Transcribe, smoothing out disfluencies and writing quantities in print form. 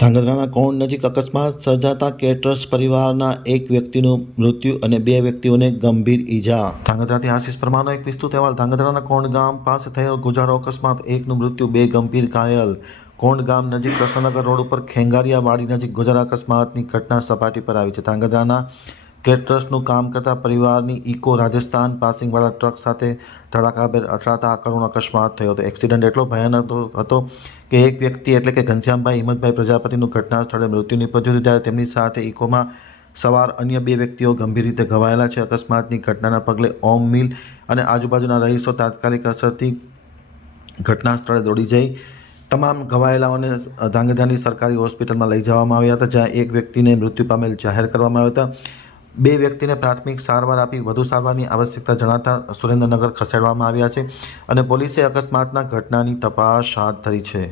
ધાંગધ્રાના કોણ નજીક અકસ્માત સર્જાતા કેટરર્સ પરિવારના એક વ્યક્તિનું મૃત્યુ અને બે વ્યક્તિઓને ગંભીર ઈજા. ધાંગધ્રાથી આશિષ પરમારનો એક વિસ્તૃત અહેવાલ. ધાંગધ્રાના કોણ ગામ પાસે થયેલો ગુજારો અકસ્માત, એકનું મૃત્યુ, બે ગંભીર ઘાયલ. કોણ ગામ નજીક કૃષ્ણનગર રોડ ઉપર ખેંગારિયા વાડી નજીક ગુજારા અકસ્માતની ઘટના સપાટી પર આવી છે. ધાંગધ્રાના કેટરર્સનું કામ કરતા પરિવારની ઇકો રાજસ્થાન પાસિંગવાળા ટ્રક સાથે ધડાકાભેર અથડાતા આ કરુણ અકસ્માત થયો હતો. એક્સિડન્ટ એટલો ભયાનક હતો કે એક વ્યક્તિ એટલે કે ઘનશ્યામભાઈ હિંમતભાઈ પ્રજાપતિનું ઘટના સ્થળે મૃત્યુ નીપજ્યું હતું, જ્યારે તેમની સાથે ઇકોમાં સવાર અન્ય બે વ્યક્તિઓ ગંભીર રીતે ઘવાયેલા છે. અકસ્માતની ઘટનાના પગલે ઓમ મિલ અને આજુબાજુના રહીશો તાત્કાલિક અસરથી ઘટના સ્થળે દોડી જઈ તમામ ઘવાયેલાઓને ધાંગધ્રાની સરકારી હોસ્પિટલમાં લઈ જવામાં આવ્યા હતા, જ્યાં એક વ્યક્તિને મૃત્યુ પામેલ જાહેર કરવામાં આવ્યા હતા. બે વ્યક્તિને પ્રાથમિક સારવાર આપી વધુ સારવારની આવશ્યકતા જણાતા સુરેન્દ્રનગર ખસેડવામાં આવ્યા છે અને પોલીસે અકસ્માતના ઘટનાની તપાસ હાથ ધરી છે.